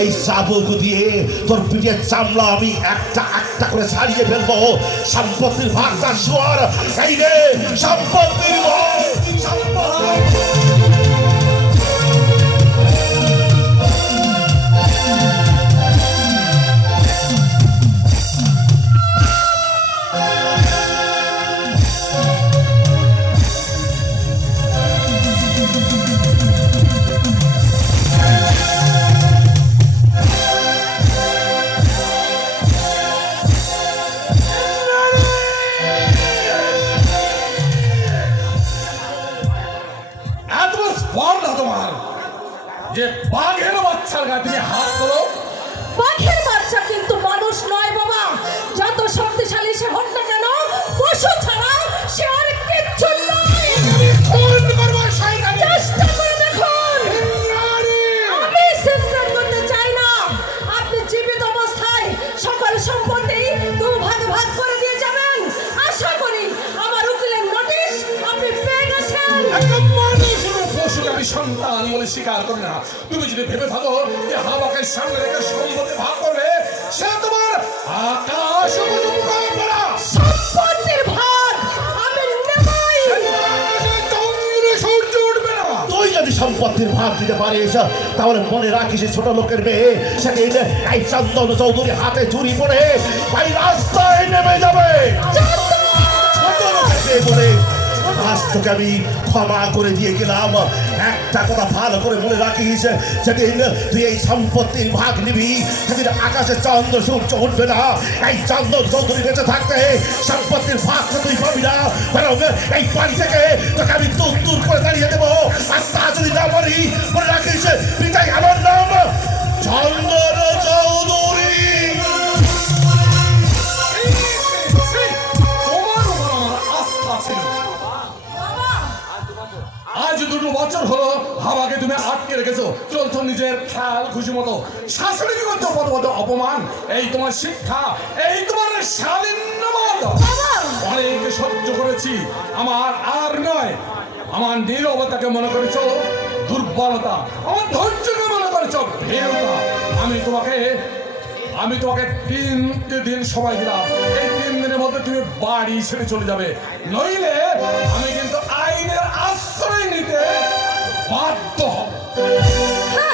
এই চাবুক দিয়ে তোর পিঠের চামড়া আমি একটা একটা করে ছাড়িয়ে ফেলবো। সম্পত্তির ভাগটা শোয়ার, এই রে সম্পত্তির ভাগ। যে বাঘের বাচ্চার গায়ে তুমি হাত তোলো। বাঘের বাচ্চা কিন্তু মানুষ নয় বাবা। যত শক্তিশালী সে হোক না কেন, পশু ছাড়া সে আর কিচ্ছু নয়। চেষ্টা করে দেখুন। আমি সিনক্রেট করতে চাই না। আপনি জীবিত অবস্থায় সকল সম্পত্তি দুভাগে ভাগ করে দিয়ে যাবেন। আশা করি আমার উকিলের নোটিশ আপনি পেয়ে গেছেন। আমি সন্তান বলে স্বীকার করি না। তুমি যদি ভেবে থাকো যে হাওয়াকে সামনে রেখে সম্পত্তি ভাগ করবে, সে তোমার আকাশ সম্পত্তির ভাগ আমি নেবই। সূর্য উঠবে না। তুই যদি সম্পত্তির ভাগ দিতে পারিস তাহলে মনে রাখিস ছোট লোকের মেয়ে সেদিন এই চন্দন চৌধুরী হাতে চুরি পড়ে ভাই রাস্তায় নেমে যাবে। ছোট লোকের মেয়ে বলে আজ তোকে আমি ক্ষমা করে দিয়ে গেলাম। একটা কথা ভালো করে মনে রাখিস, সেদিন তুই এই সম্পত্তির ভাগ নিবি সেদিন আকাশে চন্দ্র সূর্য উঠবে না। এই চন্দন চৌধুরী বেঁচে থাকতে সম্পত্তির ভাগ তুই পাবি না, বরং এই বাড়ি থেকে তোকে আমি দূর দূর করে দাঁড়িয়ে দেবো। আর তা যদি না পারি মনে রাখিস পিতাই আমার নাম চন্দন চৌধুরী। তোমার উপর আমার আস্থা ছিল। আজ 2 বছর হলো হাওয়াকে তুমি আটকে রেখেছো, চলছো নিজের খেয়াল খুশি মতো। শাশুড়ি কি করছো পদ পদ অপমান, এই তোমার শিক্ষা, এই তোমার শালীনমত। অনেক সহ্য করেছি, আমার আর নয়। আমার নীরবতাকে মনে করেছো দুর্বলতা, আমার ধৈর্যকে মনে করেছো ভীরতা। আমি তোমাকে 3 দিন সময় দিলাম। এই 3 দিনের মধ্যে তুমি বাড়ি ছেড়ে চলে যাবে, নইলে আমি কিন্তু আইনের আশ্রয় নিতে বাধ্য হব। হ্যাঁ,